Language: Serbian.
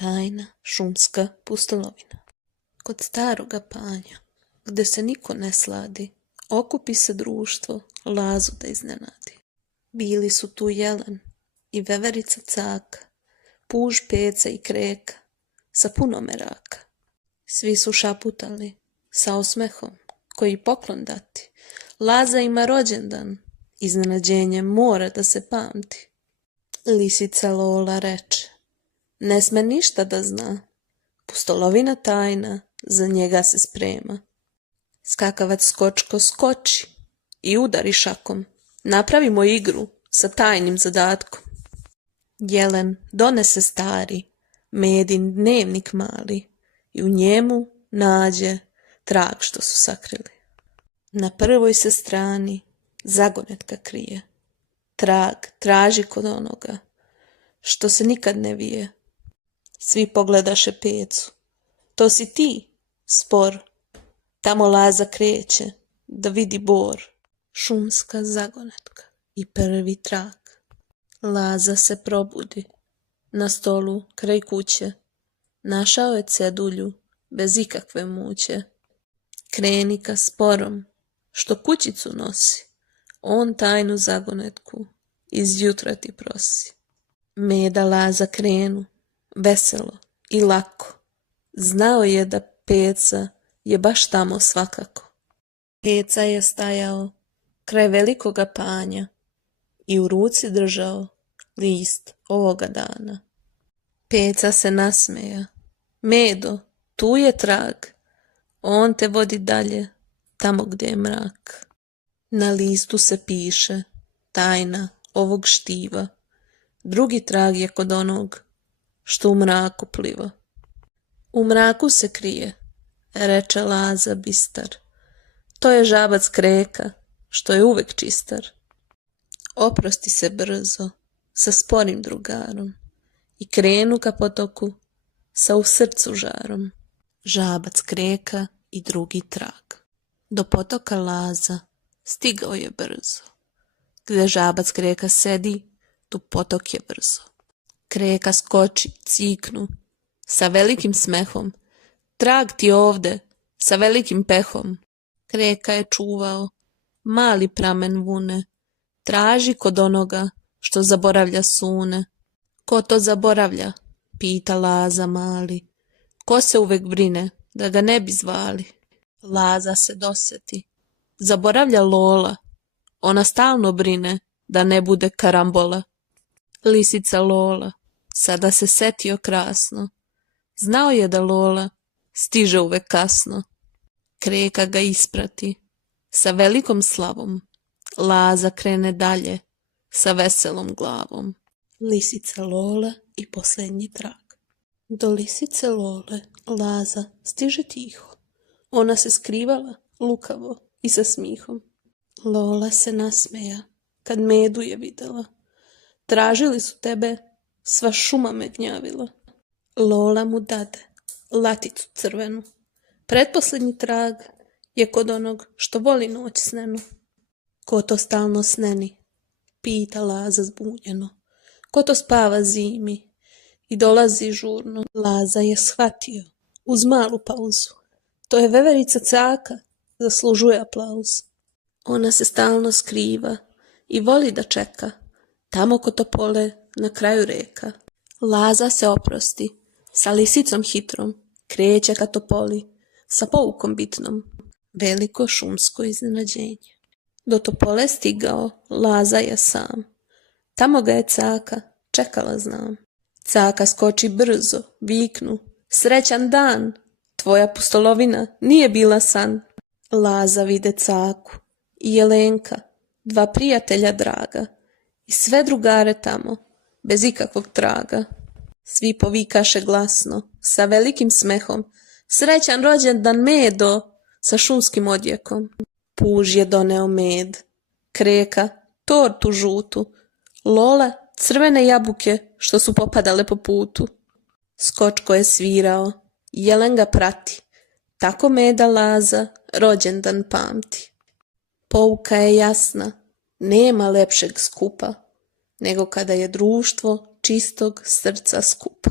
Tajna šumska pustolovina. Kod staroga panja, gde se niko ne sladi, okupi se društvo Lazu da iznenadi. Bili su tu jelen i veverica caka, puž peca i kreka, sa puno meraka. Svi su šaputali sa osmehom, koji poklon dati. Laza ima rođendan, iznenađenje mora da se pamti. Lisica Lola reče, ne sme ništa da zna, pustolovina tajna za njega se sprema. Skakavac Skočko skoči i udari šakom, napravimo igru sa tajnim zadatkom. Jelen donese stari, medin dnevnik mali i u njemu nađe trag što su sakrili. Na prvoj se strani zagonetka krije, trag traži kod onoga što se nikad ne vije. Svi pogledaše pecu, to si ti, spor, tamo Laza kreće da vidi bor. Šumska zagonetka i prvi trag. Laza se probudi, na stolu kraj kuće, našao je cedulju bez ikakve muće. Kreni ka sporom, što kućicu nosi, on tajnu zagonetku iz jutra ti prosi. Meda Laza krenu, veselo i lako, znao je da peca je baš tamo svakako. Peca je stajao kraj velikoga panja i u ruci držao list ovoga dana. Peca se nasmeja, Medo, tu je trag, on te vodi dalje, tamo gdje je mrak. Na listu se piše, tajna ovog štiva, drugi trag je kod onog što u mraku pliva. U mraku se krije, reče Laza bistar, to je žabac Kreka, što je uvek čistar. Oprosti se brzo sa sporim drugarom i krenu ka potoku sa u srcu žarom. Žabac Kreka i drugi trag. Do potoka Laza stigao je brzo. Gde žabac Kreka sedi, tu potok je brzo. Kreka skoči, ciknu, sa velikim smehom. Trag ti ovde, sa velikim pehom. Kreka je čuvao, mali pramen vune. Traži kod onoga što zaboravlja sune. Ko to zaboravlja? Pita Laza mali. Ko se uvek brine da ga ne bi zvali? Laza se doseti. Zaboravlja Lola. Ona stalno brine da ne bude karambola. Lisica Lola sada se setio krasno. Znao je da Lola stiže uvek kasno. Kreka ga isprati. Sa velikom slavom Laza krene dalje sa veselom glavom. Lisica Lola i posljednji trag. Do lisice Lole Laza stiže tiho. Ona se skrivala lukavo i sa smihom. Lola se nasmeja kad Medu je videla. Tražili su tebe, sva šuma me gnjavila. Lola mu dade laticu crvenu. Pretposlednji trag je kod onog što voli noć snenu. Ko to stalno sneni? Pita Laza zbunjeno. Ko to spava zimi i dolazi žurno? Laza je shvatio uz malu pauzu. To je veverica caka, zaslužuje aplauz. Ona se stalno skriva i voli da čeka, tamo kod topole na kraju reka. Laza se oprosti, sa lisicom hitrom, kreće ka topoli, sa poukom bitnom. Veliko šumsko iznenađenje. Do topole stigao, Laza je sam. Tamo ga je caka, čekala znam. Caka skoči brzo, viknu, srećan dan, tvoja pustolovina nije bila san. Laza vide caku i Jelenka, dva prijatelja draga, i sve drugare tamo, bez ikakvog traga. Svi povikaše glasno, sa velikim smehom, srećan rođendan Medo, sa šumskim odjekom. Puž je doneo med, Kreka tortu žutu, Lola crvene jabuke što su popadale po putu. Skočko je svirao, Jelen ga prati, tako Meda Laza rođendan pamti. Pouka je jasna, nema lepšeg skupa, nego kada je društvo čistog srca skupa.